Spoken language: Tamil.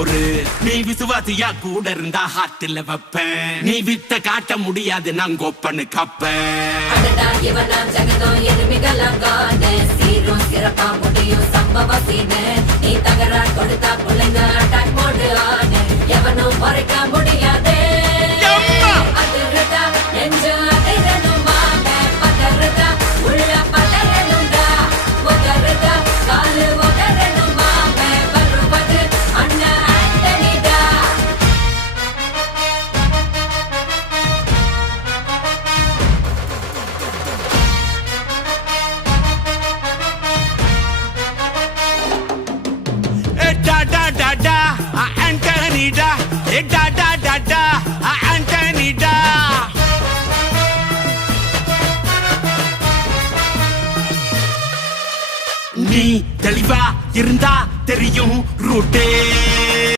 பொறு. நீ விசுவாசியா கூட இருந்தா ஹார்ட்ல வைப்பேன். நீ வித்த காட்ட முடியாது நான் கோப்பனு கப்பேன். சீரும் சிறப்பா முடியும் சம்பவ சீனு. நீ தகரா கொடுத்தா பிள்ளைங்க அட்டாக் மோடு ஆனு. எவனும் மறைக்க முடியாது. அதிருதா நெஞ்சு அதிரணுமாங்க. பதறுதா உள்ள பதறணுண்டா. உதறுதா காலு உதறணுமாங்க. வருவது அண்ணன் ஆண்டனிடா. Antonida, da da da da, Antonida. நீ தெளிவா இருந்தா தெரியும் ரூட்டே.